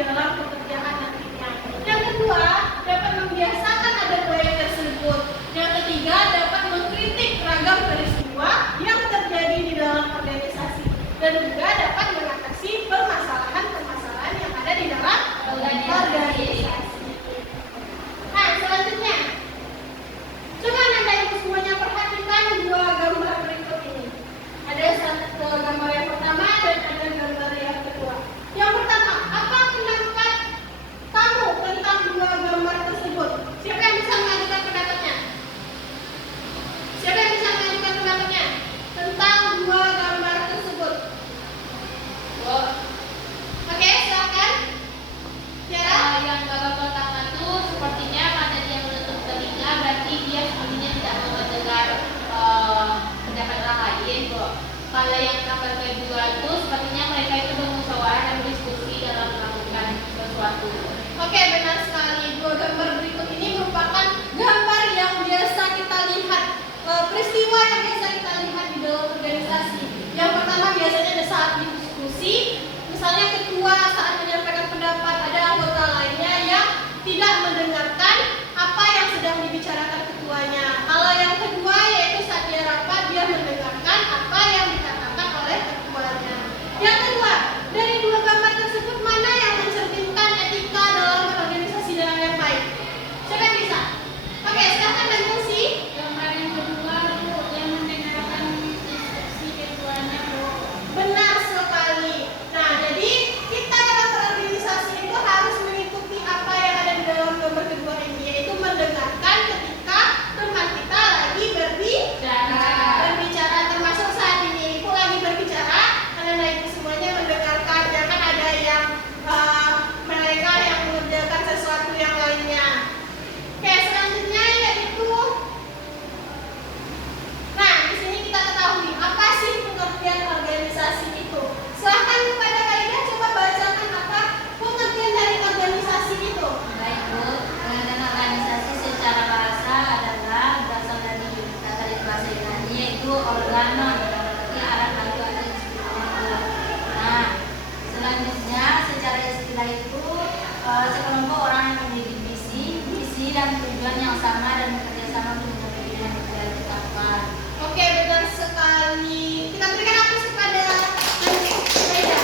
dalam pekerjaan nantinya. Yang kedua, dapat membiasakan adat baik tersebut. Yang ketiga, dapat mengkritik ragam peristiwa yang terjadi di dalam organisasi. Dan juga dapat mengatasi permasalahan-permasalahan yang ada di dalam organisasi. Nah, selanjutnya, coba Anda ibu semuanya perhatikan dua gambar berikut ini. Ada gambar yang pertama dan ada gambar yang kedua. Yang pertama, apa pendapat kamu tentang dua gambar tersebut? Siapa yang bisa mengajukan pendapatnya? Siapa yang bisa mengajukan pendapatnya tentang dua gambar tersebut? Oke, silakan. Tiara? Yang gambar pertama itu sepertinya pada dia menutup telinga, berarti dia sepertinya tidak mau mendengar pendapat orang lain, Bu. Kalau yang gambar kedua itu sepertinya mereka itu bermusyawarah dan berdiskusi dalam melakukan sesuatu. Oke, benar sekali. Dua gambar berikut ini merupakan gambar yang biasa kita lihat, peristiwa yang biasa kita lihat di dalam organisasi. Yang pertama biasanya ada saat diskusi, misalnya ketua saat menyampaikan pendapat, ada anggota lainnya yang tidak mendengarkan apa yang sedang dibicarakan ketuanya. Kalau yang kedua yaitu saat dia rapat, dia mendengarkan apa yang dikatakan oleh ketuanya. Yang kedua, dari dua gambar tersebut mana yang mencerminkan etika dalam berorganisasi dengan yang baik? Siapa yang bisa? Oke, silakan dan fungsi. Gambar yang kedua Bu, yang mendengarkan instruksi ketuanya, Bu. Benar sekali. Nah, jadi kita dalam berorganisasi itu harus mengikuti apa yang ada di dalam gambar kedua ini, yaitu mendengarkan ketika teman kita lagi berbicara, termasuk saat ini ibu lagi berbicara, karena ibu semuanya mendengarkan, jangan ada yang mereka yang mengerjakan sesuatu yang lainnya. Oke, selanjutnya yaitu, nah di sini kita ketahui apa sih pengertian organisasi itu. Silahkan kepada Kak Ida coba bacakan apa pengertian dari organisasi itu. Baik Bu, pengertian organisasi secara bahasa adalah berasal dari kata dari bahasa Yunani yaitu organon, yang berarti arah lalu atau seperti itu. Nah, selanjutnya secara istilah itu sekelompok orang yang memiliki visi dan tujuan yang sama dan bekerja sama untuk mencapai tujuan yang telah ditetapkan. Oke, benar sekali. Kita berikan aplaus kepada Nanti, Aida.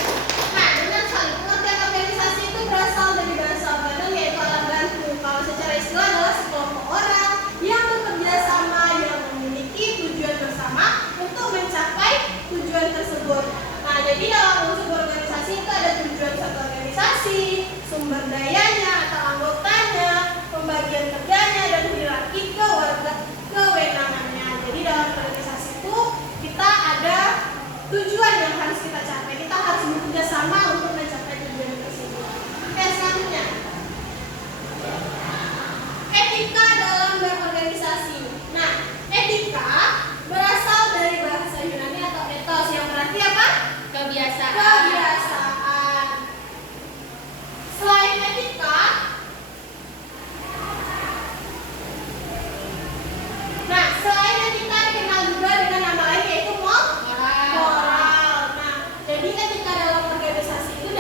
Nah, benar sekali. Pengertian organisasi itu berasal dari bahasa organon yaitu alat bantu. Kalau secara istilah adalah sekelompok orang yang bekerja sama yang memiliki tujuan bersama untuk mencapai tujuan tersebut. Nah, jadi dalam sebuah organisasi itu ada tujuan satu organisasi, sumber dayanya atau anggotanya, pembagian kerjanya, dan hierarki kewenangannya. Jadi dalam organisasi itu kita ada tujuan yang harus kita capai. Kita harus bekerja sama untuk mencapai tujuan tersebut. Oke, selanjutnya, etika dalam berorganisasi. Nah, etika berasal dari bahasa Yunani atau ethos yang berarti apa? Kebiasaan. Selain etika, nah selain etika dikenal juga dengan nama lain yaitu moral. Nah, jadi etika dalam organisasi itu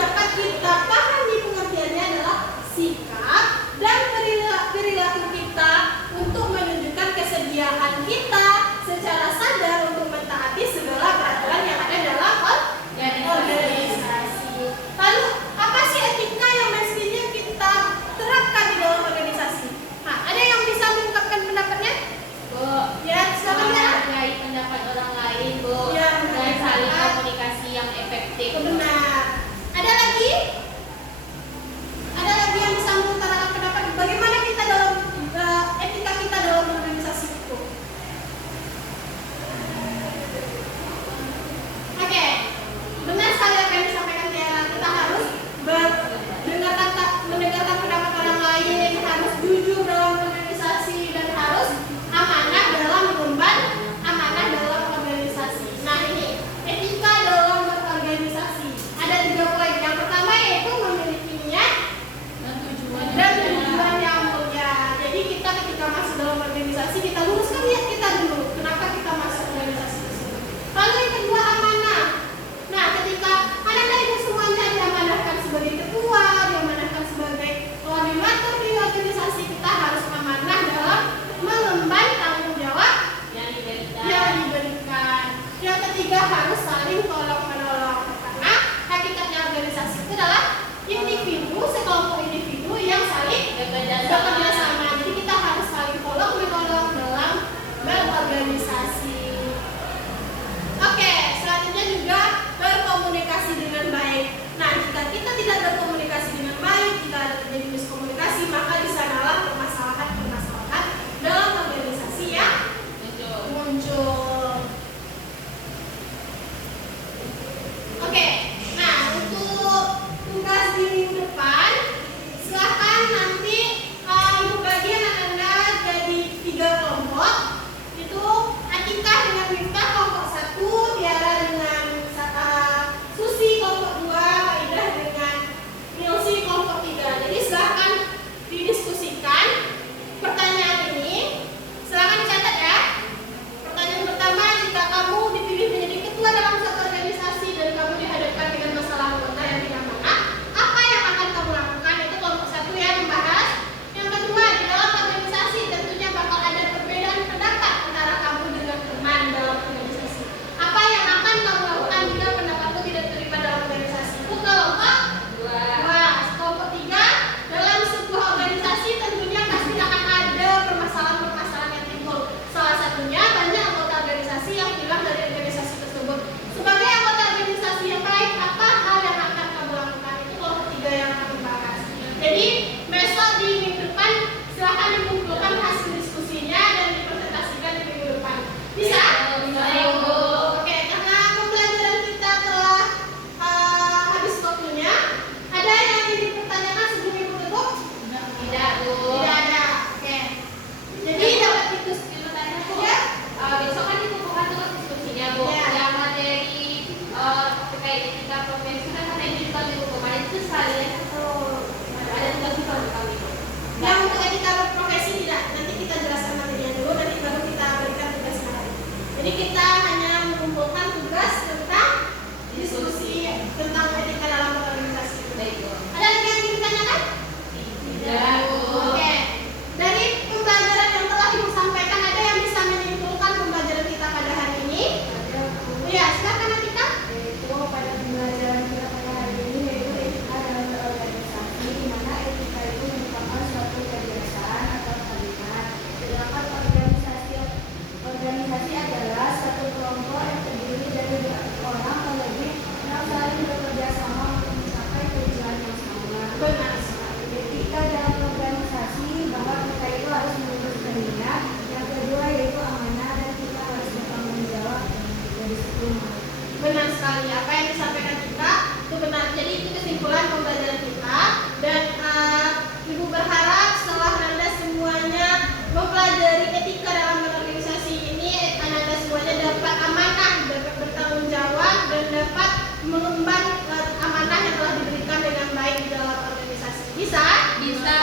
Jadi besok di minggu depan silakan dikumpulkan hasil diskusinya dan dipresentasikan di minggu depan. Bisa? Bisa, Ibu. Oke, karena pembelajaran kita telah habis waktunya. Ada yang ingin dipertanyakan sebelum Ibu tutup? Tidak, Bu. Tidak ada. Oke. Jadi dapat itu ya. Besok kan dikumpulkan tugas diskusinya, Bu. Ya. Yang materi terkait etika profesi kan karena ini juga minggu kemarin itu sekalian atau ada tugas juga untuk kami. Yang untuk etika profesi tidak. Nanti kita jelaskan materinya dulu, nanti baru kita berikan tugas materi. Jadi kita hanya mengumpulkan tugas tentang diskusi tentang etika dalam organisasi. Baik, Bu. Ada lagi yang ingin ditanyakan? Tidak, Bu. Oke. Dari pembelajaran yang telah Ibu sampaikan, ada yang bisa menyimpulkan pembelajaran kita pada hari ini? Iya, silakan Atika. Yaitu pada pembelajaran kita pada hari ini yaitu etika dalam berorganisasi, di mana etika itu merupakan suatu kebiasaan atau tabiat. Sedangkan organisasi adalah satu kelompok yang terdiri dari orang atau lebih yang saling bekerja sama untuk mencapai tujuan yang sama. Benar sekali. Etika dalam organisasi bahwa kita itu harus meluruskan niat. Yang kedua yaitu amanah dan kita harus bertanggung jawab dari sebelumnya. Benar sekali, apa yang disampaikan kita itu benar. Jadi itu kesimpulan pembelajaran kita dan Ibu berharap setelah Anda semuanya mempelajari etika dalam berorganisasi ini, Anda semuanya dapat amanah, dapat bertanggung jawab dan dapat mengemban amanah yang telah diberikan dengan baik di dalam organisasi. Bisa? Bisa,